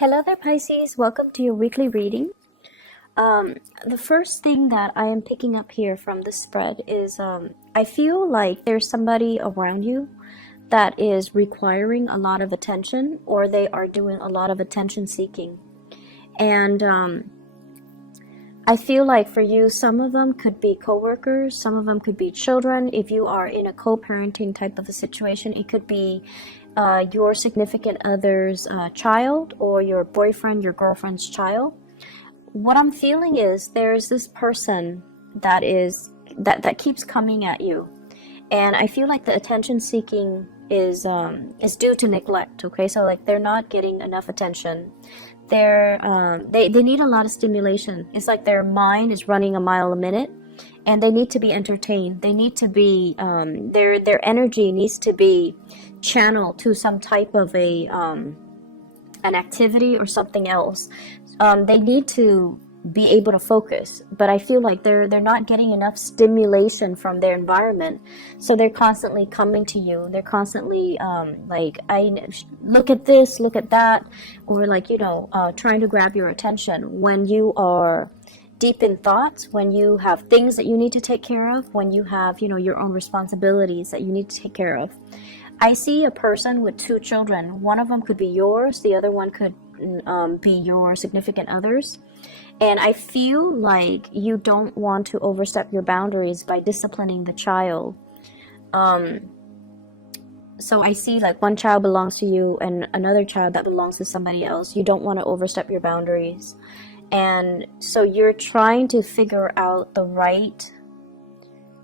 Hello there, Pisces. Welcome to your weekly reading. The first thing that I am picking up here from the spread is I feel like there's somebody around you that is requiring a lot of attention, or they are doing a lot of attention seeking. And I feel like for you, some of them could be coworkers, some of them could be children. If you are in a co-parenting type of a situation, it could be your significant other's child, or your boyfriend, your girlfriend's child. What I'm feeling is there's this person that keeps coming at you, and I feel like the attention seeking is due to neglect. Okay, so like they're not getting enough attention. They need a lot of stimulation. It's like their mind is running a mile a minute, and they need to be entertained. They need to be their energy needs to be channeled to some type of an activity or something else. They need to be able to focus, but I feel like they're not getting enough stimulation from their environment, so they're constantly coming to you. They're constantly I look at this, look at that, or trying to grab your attention when you are deep in thoughts, when you have things that you need to take care of, when you have your own responsibilities that you need to take care of. I see a person with two children. One of them could be yours, the other one could be your significant other's. And I feel like you don't want to overstep your boundaries by disciplining the child. So I see like one child belongs to you and another child that belongs to somebody else. You don't want to overstep your boundaries. And so you're trying to figure out the right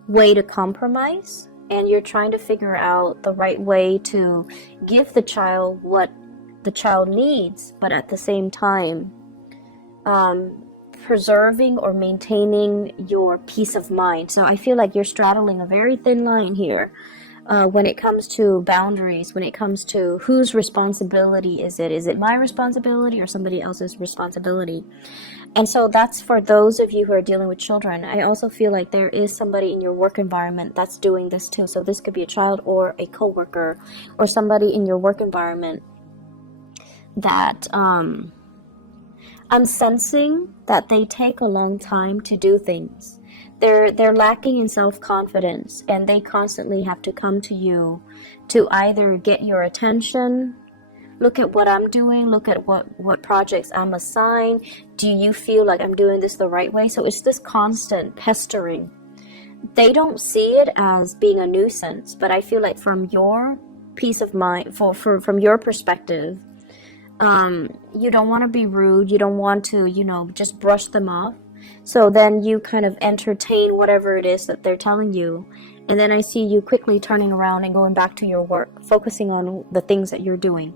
way to compromise. And you're trying to figure out the right way to give the child what the child needs, but at the same time, preserving or maintaining your peace of mind. So I feel like you're straddling a very thin line here when it comes to boundaries, when it comes to whose responsibility is it? Is it my responsibility or somebody else's responsibility? And so that's for those of you who are dealing with children. I also feel like there is somebody in your work environment that's doing this too. So this could be a child or a coworker or somebody in your work environment that I'm sensing that they take a long time to do things. They're lacking in self-confidence, and they constantly have to come to you to either get your attention. Look at what I'm doing. Look at what projects I'm assigned. Do you feel like I'm doing this the right way? So it's this constant pestering. They don't see it as being a nuisance, but I feel like from your peace of mind, from your perspective, you don't want to be rude. You don't want to, just brush them off. So then you kind of entertain whatever it is that they're telling you. And then I see you quickly turning around and going back to your work, focusing on the things that you're doing.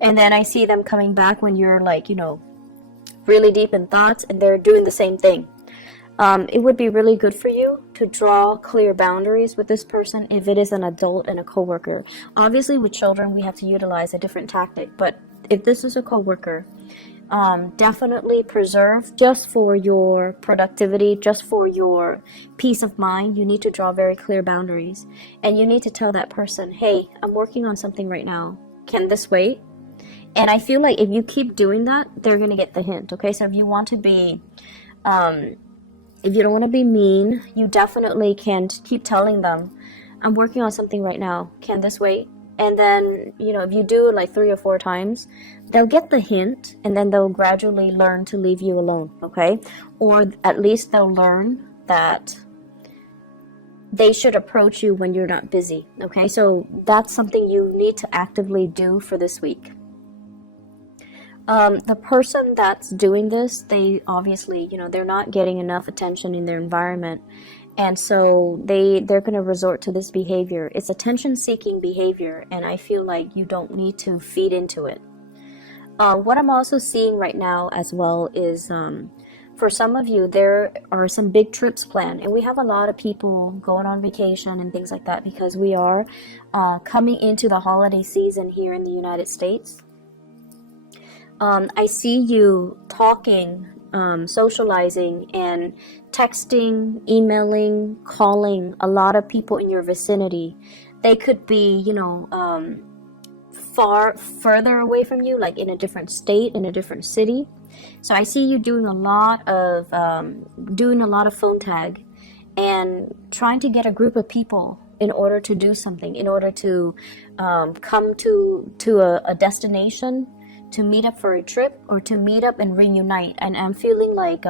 And then I see them coming back when you're really deep in thoughts, and they're doing the same thing. It would be really good for you to draw clear boundaries with this person if it is an adult and a coworker. Obviously, with children, we have to utilize a different tactic, but if this is a coworker, definitely preserve, just for your productivity, just for your peace of mind. You need to draw very clear boundaries, and you need to tell that person, hey, I'm working on something right now. Can this wait? And I feel like if you keep doing that, they're going to get the hint. Okay, so if you want to be, if you don't want to be mean, you definitely can keep telling them, I'm working on something right now. Can this wait? And then, if you do it like 3 or 4 times, they'll get the hint, and then they'll gradually learn to leave you alone, okay? Or at least they'll learn that they should approach you when you're not busy, okay? So that's something you need to actively do for this week. The person that's doing this, they obviously, they're not getting enough attention in their environment. And so they're going to resort to this behavior. It's attention-seeking behavior, and I feel like you don't need to feed into it. What I'm also seeing right now as well is, for some of you, there are some big trips planned. And we have a lot of people going on vacation and things like that because we are coming into the holiday season here in the United States. I see you talking, socializing, and texting, emailing, calling a lot of people in your vicinity. They could be, further away from you, like in a different state, in a different city. So I see you doing a lot of phone tag and trying to get a group of people in order to do something, in order to come to a destination, to meet up for a trip, or to meet up and reunite. And I'm feeling like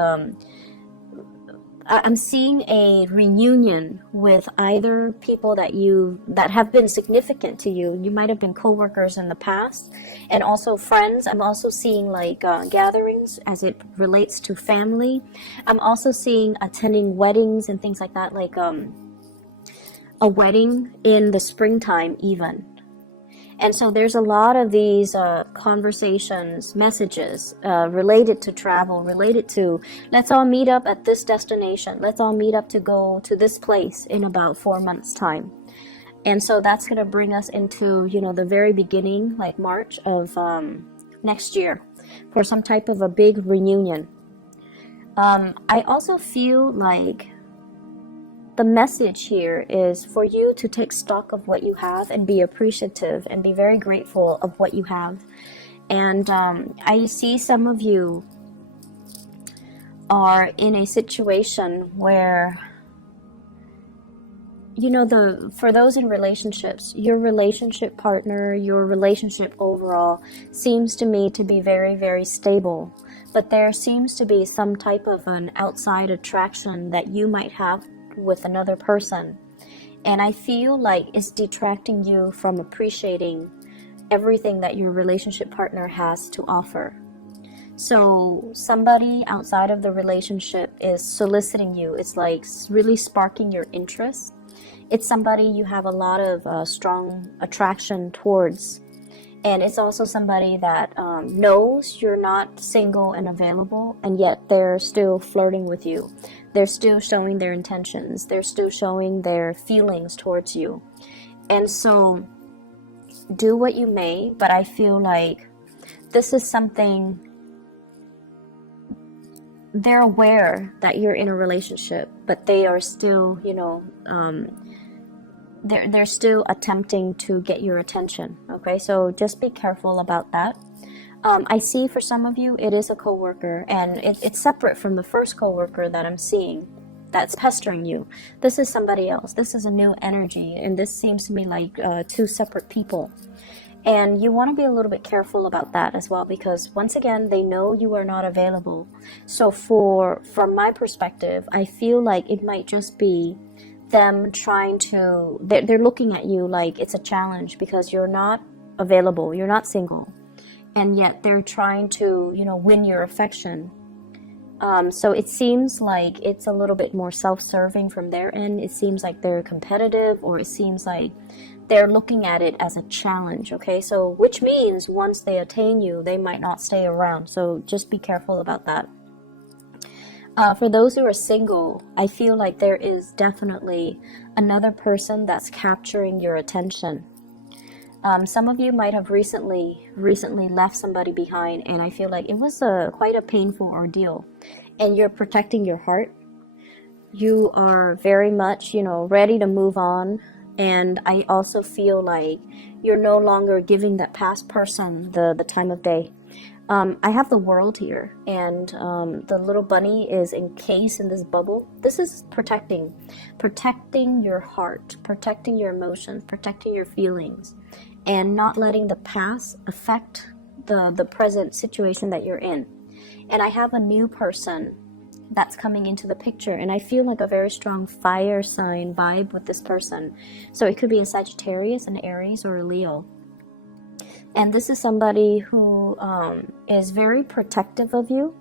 I'm seeing a reunion with either people that have been significant to you. You might have been co-workers in the past, and also friends. I'm also seeing like gatherings as it relates to family. I'm also seeing attending weddings and things like that, like a wedding in the springtime even. And so there's a lot of these conversations, messages related to travel, related to, let's all meet up at this destination. Let's all meet up to go to this place in about 4 months' time. And so that's going to bring us into, the very beginning, like March of next year, for some type of a big reunion. I also feel like the message here is for you to take stock of what you have and be appreciative and be very grateful of what you have. And I see some of you are in a situation where, for those in relationships, your relationship partner, your relationship overall seems to me to be very, very stable. But there seems to be some type of an outside attraction that you might have with another person, and I feel like it's detracting you from appreciating everything that your relationship partner has to offer. So somebody outside of the relationship is soliciting you. It's like really sparking your interest. It's somebody you have a lot of strong attraction towards, and it's also somebody that knows you're not single and available, and yet they're still flirting with you. They're still showing their intentions. They're still showing their feelings towards you. And so do what you may, but I feel like this is something, they're aware that you're in a relationship, but they are still, they're still attempting to get your attention. Okay, so just be careful about that. I see for some of you, it is a coworker, and it's separate from the first coworker that I'm seeing that's pestering you. This is somebody else. This is a new energy, and this seems to me like two separate people. And you want to be a little bit careful about that as well, because once again, they know you are not available. So from my perspective, I feel like it might just be them trying to, they're looking at you like it's a challenge because you're not available, you're not single. And yet they're trying to, win your affection. So it seems like it's a little bit more self-serving from their end. It seems like they're competitive, or it seems like they're looking at it as a challenge, okay? So which means once they attain you, they might not stay around. So just be careful about that. For those who are single, I feel like there is definitely another person that's capturing your attention. Some of you might have recently left somebody behind, and I feel like it was quite a painful ordeal, and you're protecting your heart. You are very much, ready to move on, and I also feel like you're no longer giving that past person the time of day. I have the world here, and the little bunny is encased in this bubble. This is protecting your heart, protecting your emotions, protecting your feelings, and not letting the past affect the present situation that you're in. And I have a new person that's coming into the picture, and I feel like a very strong fire sign vibe with this person. So it could be a Sagittarius, an Aries, or a Leo. And this is somebody who is very protective of you.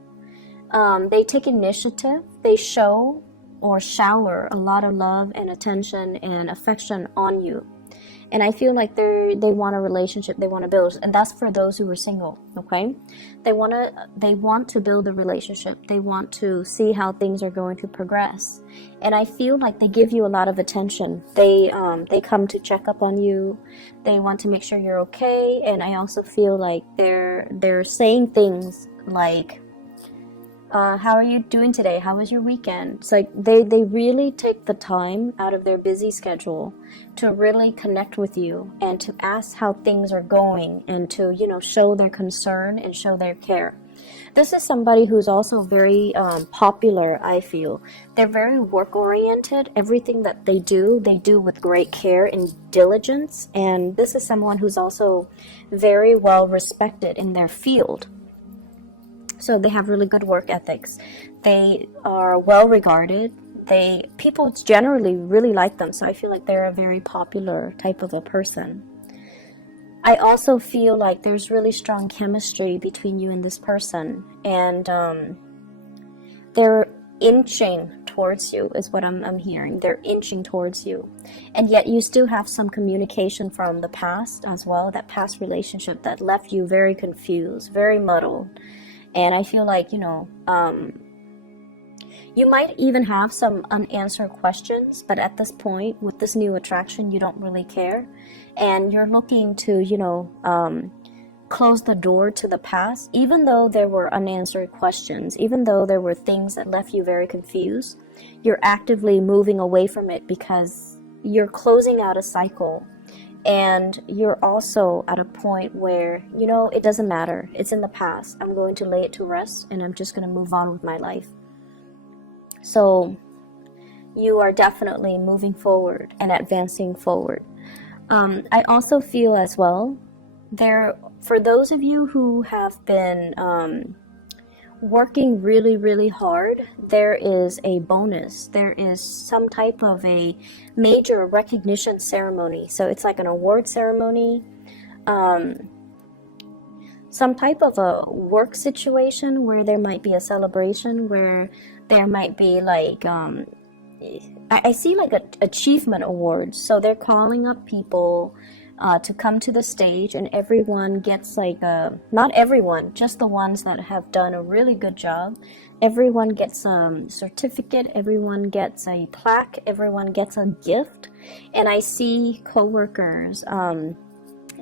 They take initiative. They show or shower a lot of love and attention and affection on you. And I feel like they want a relationship, they want to build, and that's for those who are single, okay? They want to build a relationship. They want to see how things are going to progress. And I feel like they give you a lot of attention. They come to check up on you. They want to make sure you're okay. And I also feel like they're saying things like, How are you doing today? How was your weekend? It's like they really take the time out of their busy schedule to really connect with you and to ask how things are going and to, show their concern and show their care. This is somebody who's also very popular, I feel. They're very work-oriented. Everything that they do with great care and diligence. And this is someone who's also very well respected in their field. So they have really good work ethics. They are well regarded. People generally really like them. So I feel like they're a very popular type of a person. I also feel like there's really strong chemistry between you and this person. And they're inching towards you is what I'm hearing. They're inching towards you. And yet you still have some communication from the past as well. That past relationship that left you very confused, very muddled. And I feel like, you might even have some unanswered questions, but at this point, with this new attraction, you don't really care. And you're looking to, close the door to the past, even though there were unanswered questions, even though there were things that left you very confused. You're actively moving away from it because you're closing out a cycle. And you're also at a point where, it doesn't matter. It's in the past. I'm going to lay it to rest and I'm just going to move on with my life. So you are definitely moving forward and advancing forward. I also feel as well, for those of you who have been working really, really hard, there is a bonus. There is some type of a major recognition ceremony. So it's like an award ceremony, some type of a work situation where there might be a celebration, where there might be like, I see like achievement awards. So they're calling up people to come to the stage, and everyone gets like not everyone, just the ones that have done a really good job. Everyone gets a certificate, everyone gets a plaque, everyone gets a gift. And I see coworkers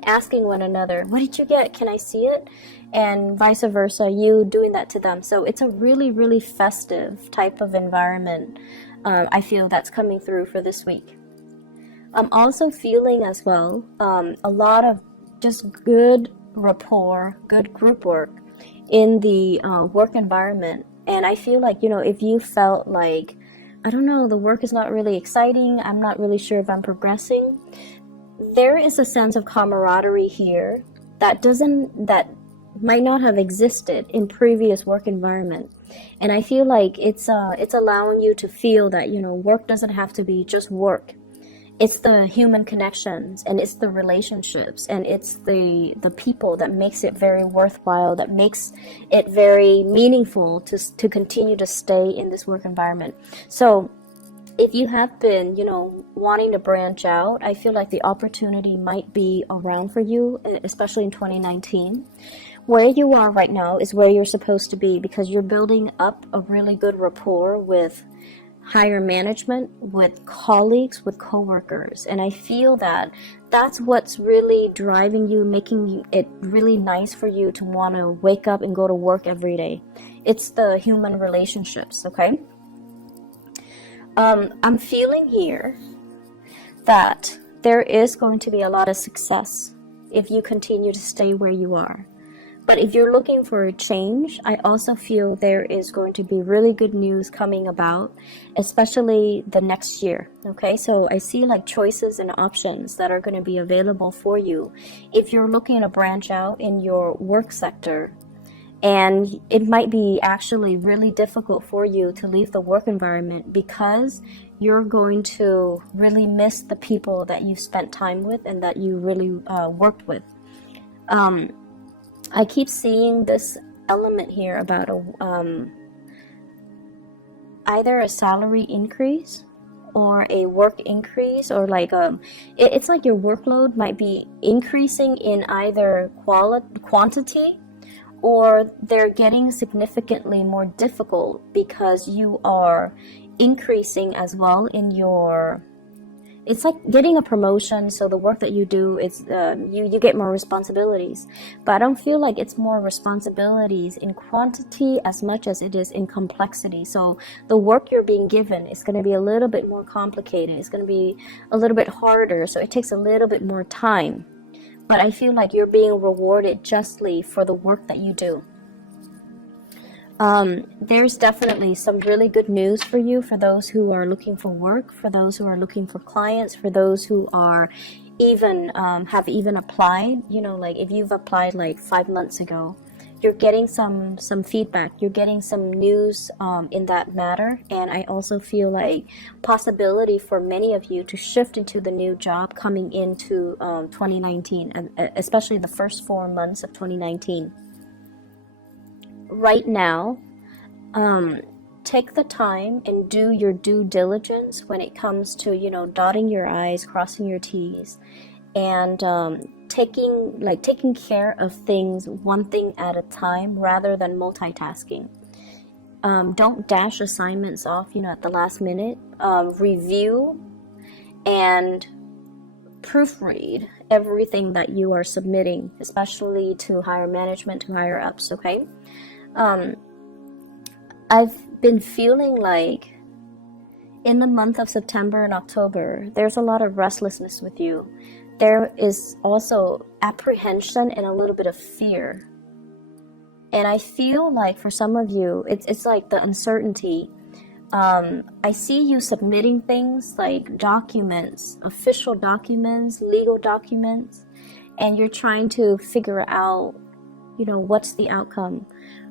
asking one another, what did you get? Can I see it? And vice versa, you doing that to them. So it's a really, really festive type of environment. I feel that's coming through for this week. I'm also feeling as well a lot of just good rapport, good group work in the work environment. And I feel like, if you felt like, I don't know, the work is not really exciting, I'm not really sure if I'm progressing, there is a sense of camaraderie here that might not have existed in previous work environment. And I feel like it's allowing you to feel that, work doesn't have to be just work. It's the human connections, and it's the relationships, and it's the people that makes it very worthwhile, that makes it very meaningful to continue to stay in this work environment. So if you have been, wanting to branch out, I feel like the opportunity might be around for you, especially in 2019. Where you are right now is where you're supposed to be, because you're building up a really good rapport with higher management, with colleagues, with coworkers. And I feel that that's what's really driving you, making it really nice for you to want to wake up and go to work every day. It's the human relationships, okay? I'm feeling here that there is going to be a lot of success if you continue to stay where you are. But if you're looking for a change, I also feel there is going to be really good news coming about, especially the next year. Okay, so I see like choices and options that are going to be available for you if you're looking to branch out in your work sector. And it might be actually really difficult for you to leave the work environment because you're going to really miss the people that you spent time with and that you really worked with. I keep seeing this element here about either a salary increase or a work increase, or like it's like your workload might be increasing in either quantity, or they're getting significantly more difficult because you are increasing as well in your it's like getting a promotion, so the work that you do is you get more responsibilities. But I don't feel like it's more responsibilities in quantity as much as it is in complexity. So the work you're being given is going to be a little bit more complicated. It's going to be a little bit harder, so it takes a little bit more time. But I feel like you're being rewarded justly for the work that you do. There's definitely some really good news for you, for those who are looking for work, for those who are looking for clients, for those who are even have even applied. You know, like if you've applied like 5 months ago, you're getting some feedback, you're getting some news in that matter. And I also feel like possibility for many of you to shift into the new job coming into 2019, and especially the first 4 months of 2019. Right now, take the time and do your due diligence when it comes to, you know, dotting your I's, crossing your T's, and taking care of things one thing at a time rather than multitasking. Don't dash assignments off, you know, at the last minute. Review and proofread everything that you are submitting, especially to higher management, to higher ups, okay? I've been feeling like in the month of September and October, there's a lot of restlessness with you. There is also apprehension and a little bit of fear. And I feel like for some of you, it's like the uncertainty. I see you submitting things like documents, official documents, legal documents, and you're trying to figure out, you know, what's the outcome.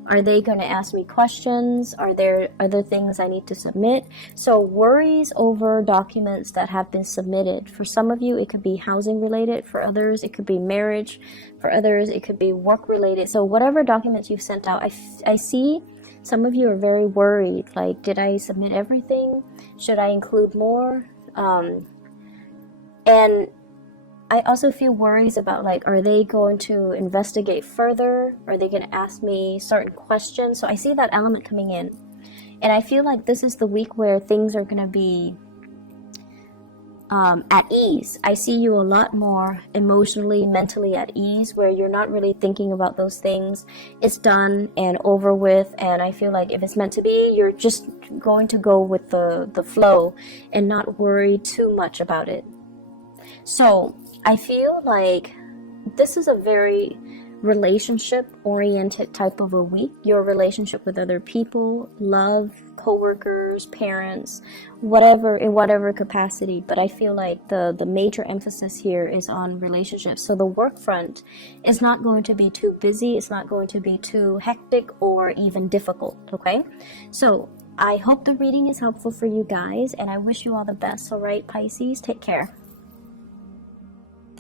Are they going to ask me questions? Are there other things I need to submit? So worries over documents that have been submitted. For some of you, it could be housing related. For others, it could be marriage. For others, it could be work related. So whatever documents you've sent out, I see some of you are very worried. Like, did I submit everything? Should I include more? And I also feel worries about, like, are they going to investigate further? Are they going to ask me certain questions? So I see that element coming in. And I feel like this is the week where things are going to be at ease. I see you a lot more emotionally, mentally at ease, where you're not really thinking about those things. It's done and over with. And I feel like if it's meant to be, you're just going to go with the flow and not worry too much about it. So I feel like this is a very relationship-oriented type of a week. Your relationship with other people, love, co-workers, parents, whatever, in whatever capacity. But I feel like the major emphasis here is on relationships. So the work front is not going to be too busy. It's not going to be too hectic or even difficult, okay? So I hope the reading is helpful for you guys, and I wish you all the best. All right, Pisces, take care.